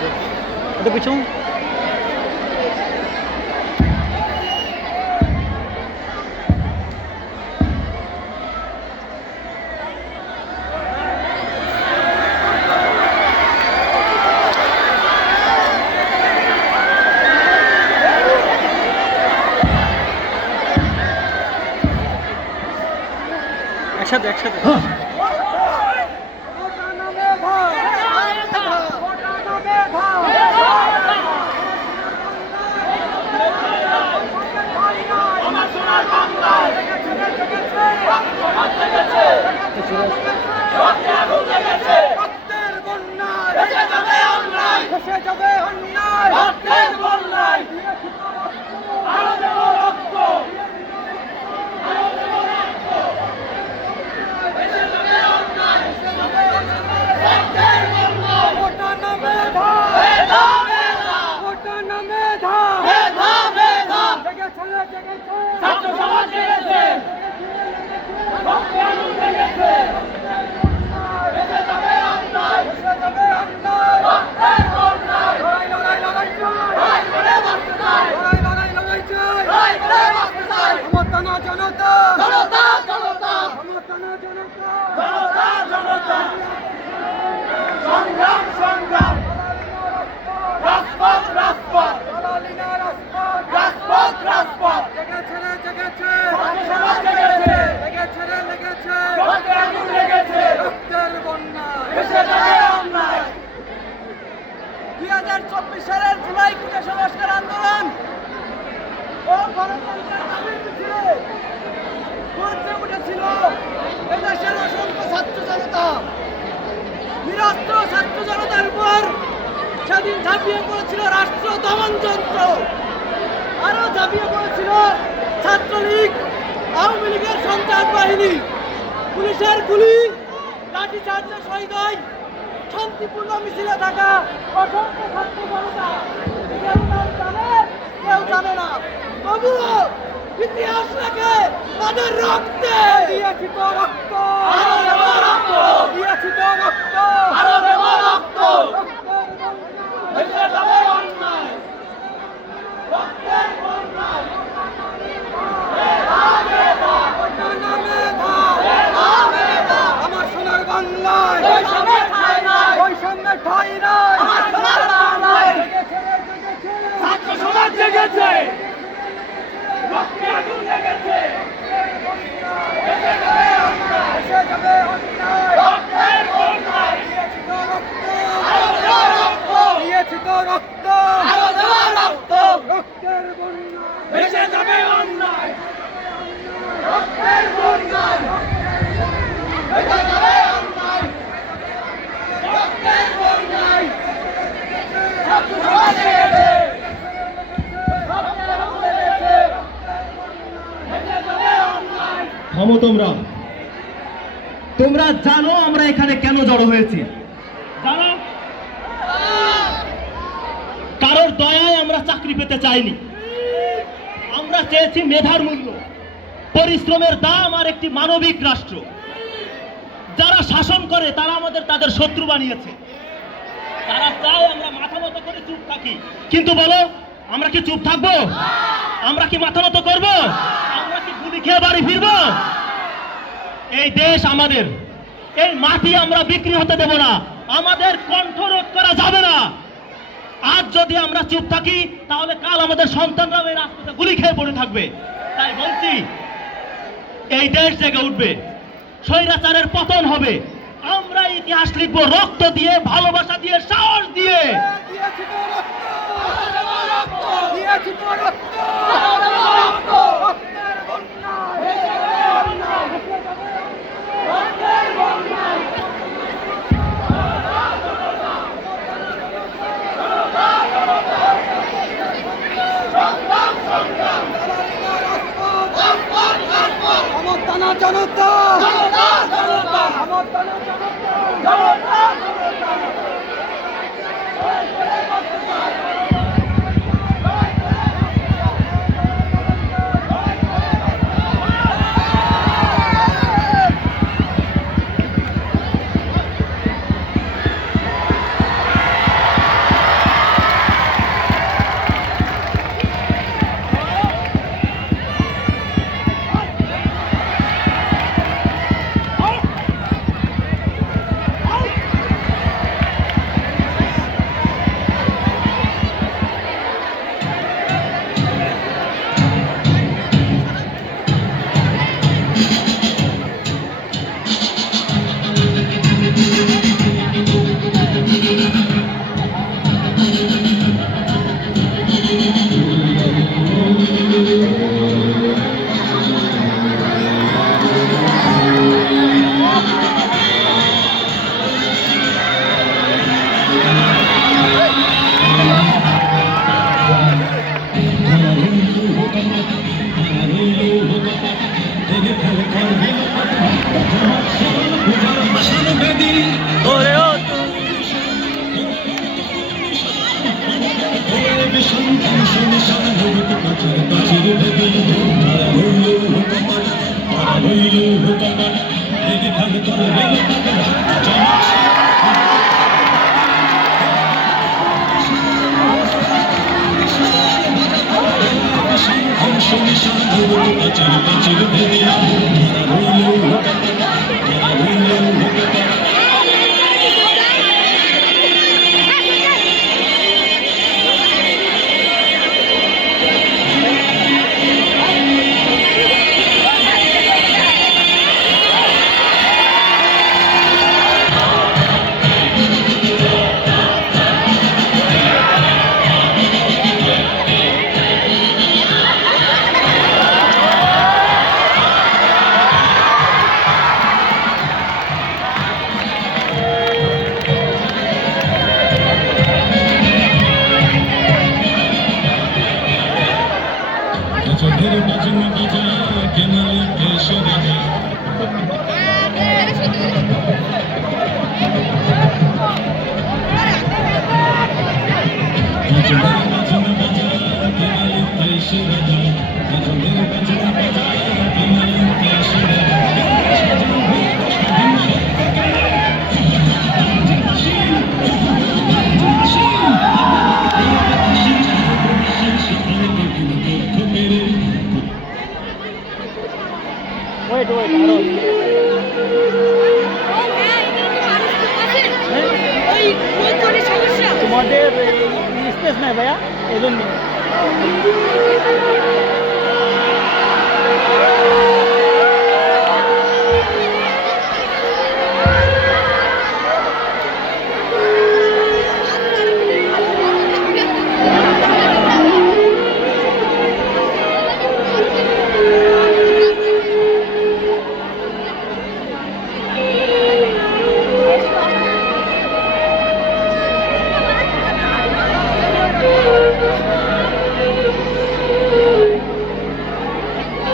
Jezu. A do byciu? Jak siadę. ভেসে যাবে অন্যায় এদেশের অসংখ্য ছাত্র জনতার উপর সেদিন ঝাঁপিয়ে পড়েছিল রাষ্ট্র দমন যন্ত্র। আরও ঝাঁপিয়ে পড়েছিল ছাত্রলীগ, আওয়ামী লীগের বাহিনী। পুলিশের গুলি লাঠি চার্জে শহীদ হয় শান্তিপূর্ণ থাকা অসংখ্য ছাত্র জনতা। কেউ জানে না। তবুও ইতিহাস লেখে তাদের রক্তে। দিয়েছি তো রক্ত। দিয়েছি তো রক্ত আরও দেব রক্ত ভেসে যাবে অন্যায় রক্তের বন্যায় আমার সোনার বাংলায় বৈষম্যের ঠাঁই নাই বৈষম্যের ঠাঁই নাই আমার সোনার বাংলায় ছাত্র সমাজ জেগেছে রক্তে আগুন লেগেছে ভেসে যাবে অন্যায় ভেসে যাবে অন্যায় রক্তের বন্যায় দিয়েছি তো রক্ত আরও দেওয়া রক্ত দিয়েছি তো রক্ত আরও দেওয়া রক্ত রক্তের বন্যায় ভেসে যাবে অন্যায় রক্তের বন্যায় ভেসে যাবে অন্যায় রক্তের বন্যায় ছাত্র সমাজ জেগেছে রক্তের আগুন লেগেছে ভেসে যাবে অন্যায় থামো তোমরা। তোমরা জানো আমরা এখানে কেন জড়ো হয়েছি। কারোর দয়ায় আমরা চাকরি পেতে চাইনি। আমরা চেয়েছি মেধার মূল্য, পরিশ্রমের দাম আর একটি মানবিক রাষ্ট্র। যারা শাসন করে, তারা আমাদের তাদের শত্রু বানিয়েছে। তারা চায় আমরা মাথা মতো করে চুপ থাকি। কিন্তু বলো, আমরা কি চুপ থাকব? আমরা কি মাথা মতো করব? আমরা কি গুলি খেয়ে বাড়ি ফিরবো? এই দেশ আমাদের। এই মাটি আমরা বিক্রি হতে দেব না। আমাদের কণ্ঠ রোধ করা যাবে না। আজ যদি আমরা চুপ থাকি, তাহলে কাল আমাদের সন্তানরাও এই রাস্তাতে গুলি খেয়ে পড়ে থাকবে। তাই বলছি, এই দেশ জেগে উঠবে। স্বৈরাচারের পতন হবে। আমরা ইতিহাস লিখব রক্ত দিয়ে, ভালোবাসা দিয়ে, সাহস দিয়ে। রক্ত রক্ত রক্তের বন্যায় ভেসে যাবে অন্যায় ভেসে যাবে রক্তের বন্যায় জনতা! জনতা! জনতা আমার জনতা! চিরুপি চিরুপি るみじむぎじ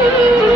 you.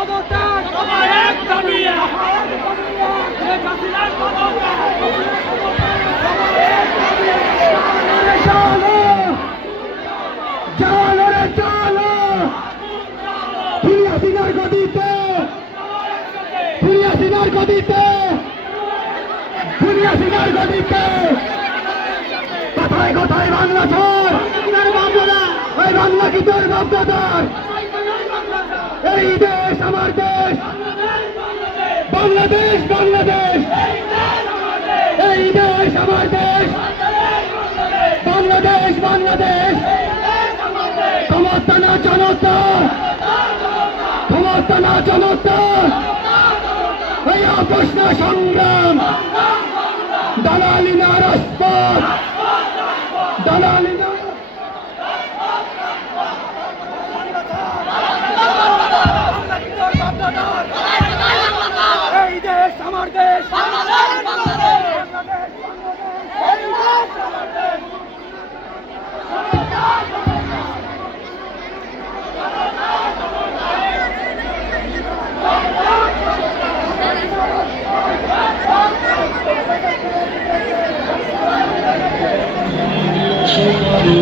পদত্যাগ এক দাবি শেখ হাসিনার পদত্যাগ সিনার গদিতে দুনিয়া সিনার গদিতে দুনিয়া সিনার গদিতে কথায় কথায় বাংলা ছড় ওই বাংলা কি তোর বাপদাদার এই দেশ আমার দেশ। বাংলাদেশ বাংলাদেশ। এই দেশ আমার দেশ। বাংলাদেশ বাংলাদেশ। সমর্থনা জনতা। সমর্থনা জনতা। এই অপ্রশ্ন সংগ্রাম। দালালি না রাজপথ। দালালি